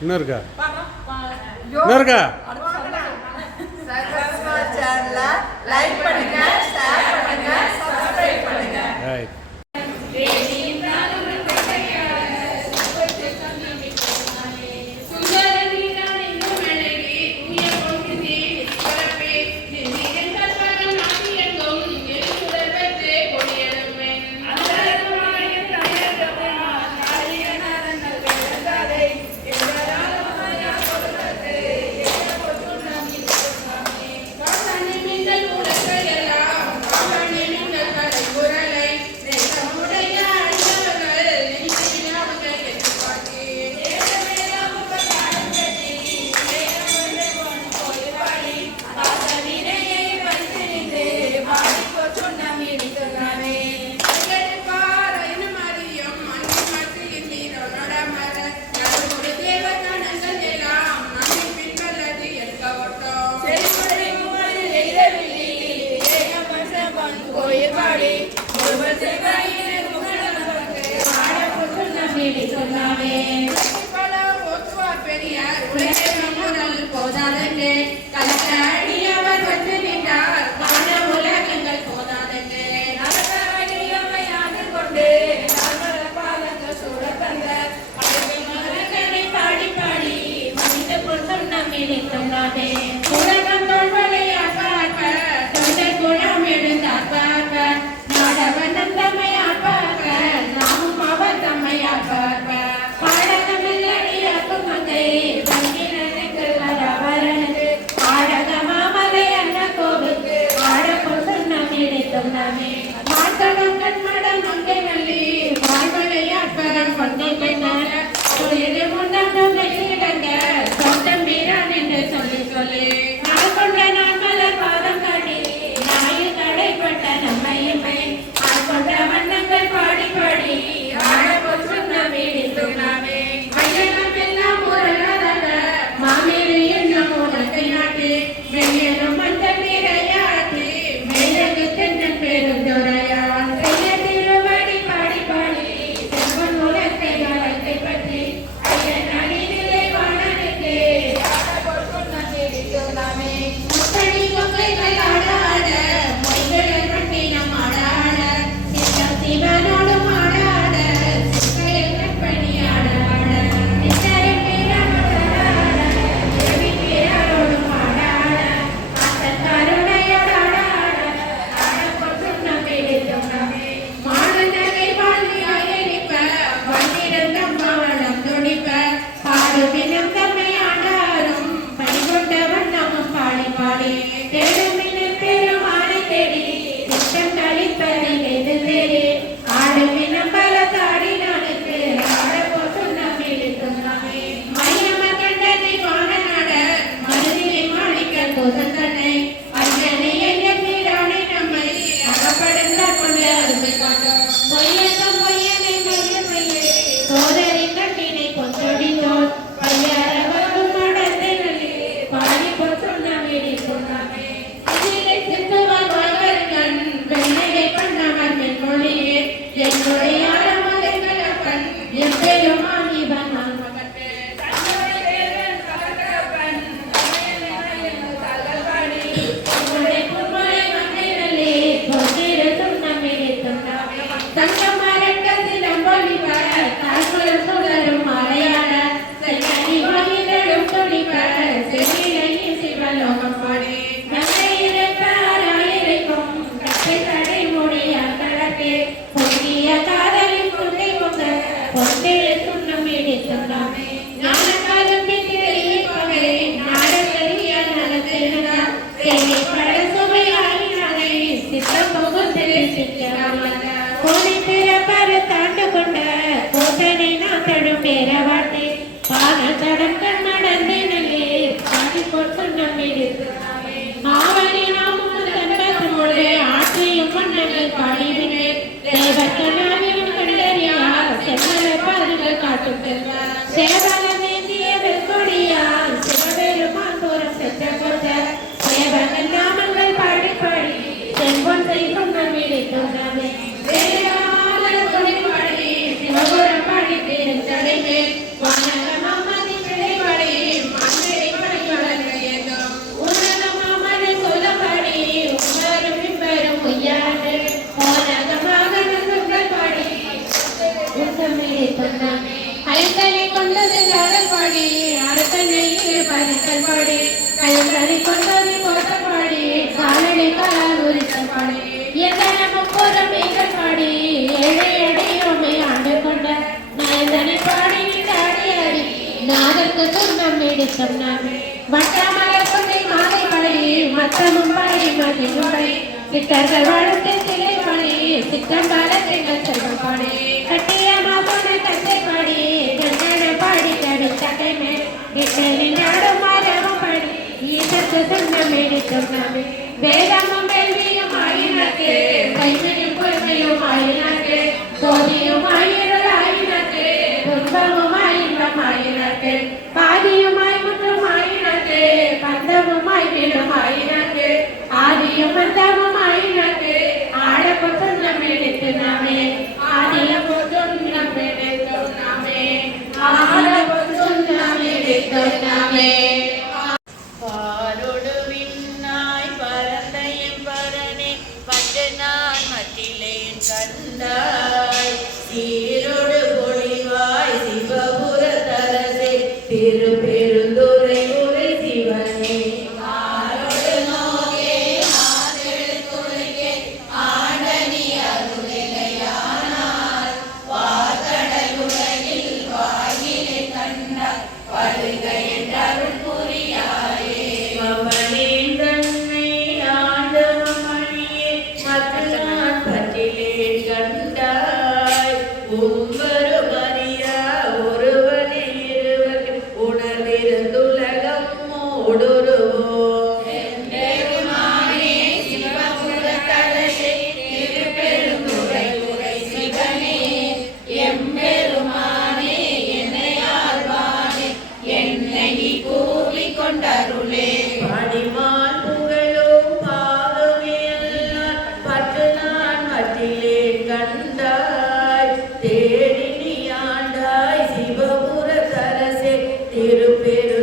இன்னும் இருக்கா இன்னும் இருக்கா லைக் பண்ணுங்க நானே தேடும் பேரவாட்டே பாதல் தடங்கள் நடந்தனே பாடி போட்டு நம்மிடு ஆவணி நாம் தம்பத்தோடு ஆற்றையும் மன்னங்கள் பாடிவினே தேவத்தனாவிலும் கண்டறியார். செல்வர വട്ടമും പടി മതിലുടേ ചിറ്റകൾ വളർത്തത്തിലെ പണിയെ ചിറ്റം കാലത്തിങ്ങൾ ചെറുപ്പം പണി കട്ടിയ മാപ്പണ കത്തെ പടി ഗംഗന പാടി കടുത്തത്തെ മേൽ ഇട്ടലിനാടും മരവും പടി ഈ തത്വ സ്വന്തം എടുത്തും നമ്മെ വേദമും വെൽവിയുമായി നക്കേ കൈമനും കുർമയുമായി നക്കേ സോതിയുമായി వెళ్తున్నామే ఆదిల పొద్దున్న వెళ్తున్నామే ఆహార పొద్దున్న వెళ్తున్నామే திருப்பெரு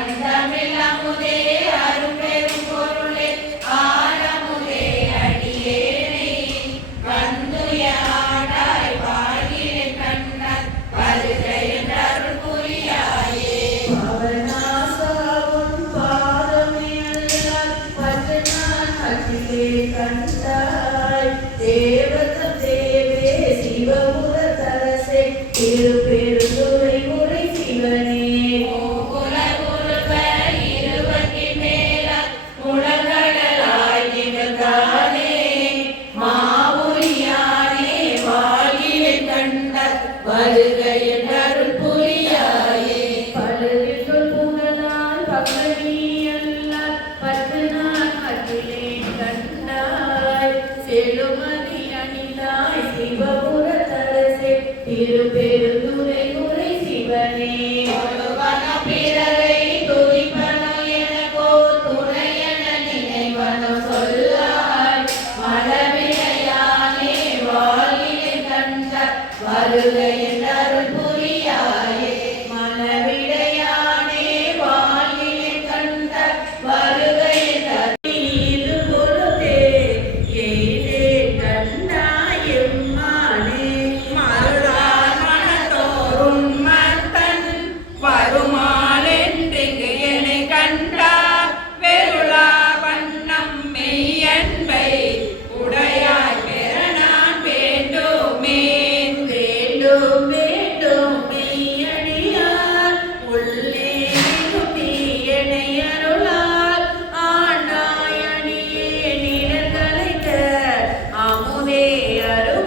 అందమిలముదే Pode. and